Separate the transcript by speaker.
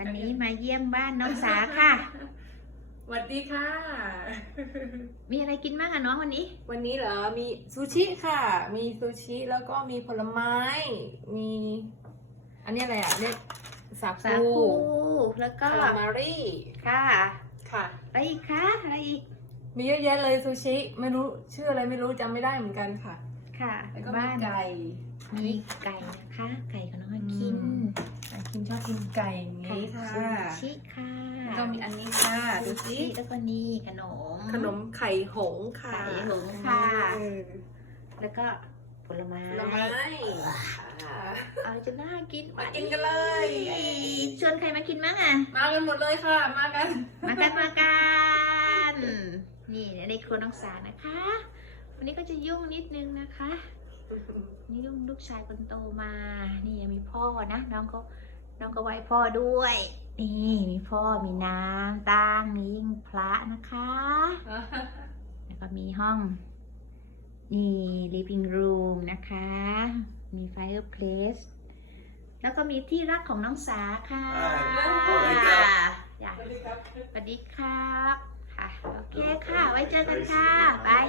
Speaker 1: วันนี้มาเยี่ยมบ้านน้องสาค่ะ
Speaker 2: สวัสดีค่ะ
Speaker 1: มีอะไรกินบ้างอะน้องวันนี้
Speaker 2: วันนี้เหรอ มีซูชิค่ะ มีซูชิแล้วก็มีผลไม้ มี อันนี้อะไรอะเรียกสา
Speaker 1: สา
Speaker 2: คู
Speaker 1: คูแล้วก็
Speaker 2: คารามารี
Speaker 1: ค่ะ
Speaker 2: ค่ะ
Speaker 1: อะไรอีกคะ อะไรอีก
Speaker 2: มีเยอะแยะเลยซูชิไม่รู้ชื่ออะไรไม่รู้จำไม่ได้เหมือนกันค่ะ
Speaker 1: ค่ะ
Speaker 2: แล้วก็มี
Speaker 1: บ้าน
Speaker 2: ไก่
Speaker 1: มีไก่นะคะ ไก่กับน้องอาคิน
Speaker 2: อืมอาคินชอบ กินไก่อย่าง
Speaker 1: ไก่
Speaker 2: นี้
Speaker 1: ซู
Speaker 2: ค่ะ
Speaker 1: ชิค่ะ
Speaker 2: แล้วก็มีอันนี้ค่ะ ดูสิ
Speaker 1: แล้วก็นี่ขนม
Speaker 2: ขนมไข่หงส์ค่ะ
Speaker 1: ไข่หงส์ค่ะ
Speaker 2: เออ
Speaker 1: แล้วก็ผลไม้
Speaker 2: ผลไม้ค่ะ
Speaker 1: เอาจะน่ากิน
Speaker 2: มากินกันเลย
Speaker 1: ชวนใครมากินบ้างอะ
Speaker 2: มากันหมดเลยค่ะ มากัน
Speaker 1: มากันมากันนี่ในครัวน้องสานะคะ วันนี้ก็จะยุ่งนิดนึงนะคะนี่ลูกลูกชายคนโตมา นี่ยังมีพ่อนะ น้องก็ น้องก็ไหว้พ่อด้วย นี่มีพ่อมีน้ำตั้งมียิ่งพระนะคะ แล้วก็มีห้อง นี่ living room นะคะ มี fireplace แล้วก็มีที่รักของน้องสาค่ะ
Speaker 3: สวัสดีครับ
Speaker 1: อยากสวัสดีครับ ค่ะ โอเคค่ะ ไว้เจอกันค่ะ บาย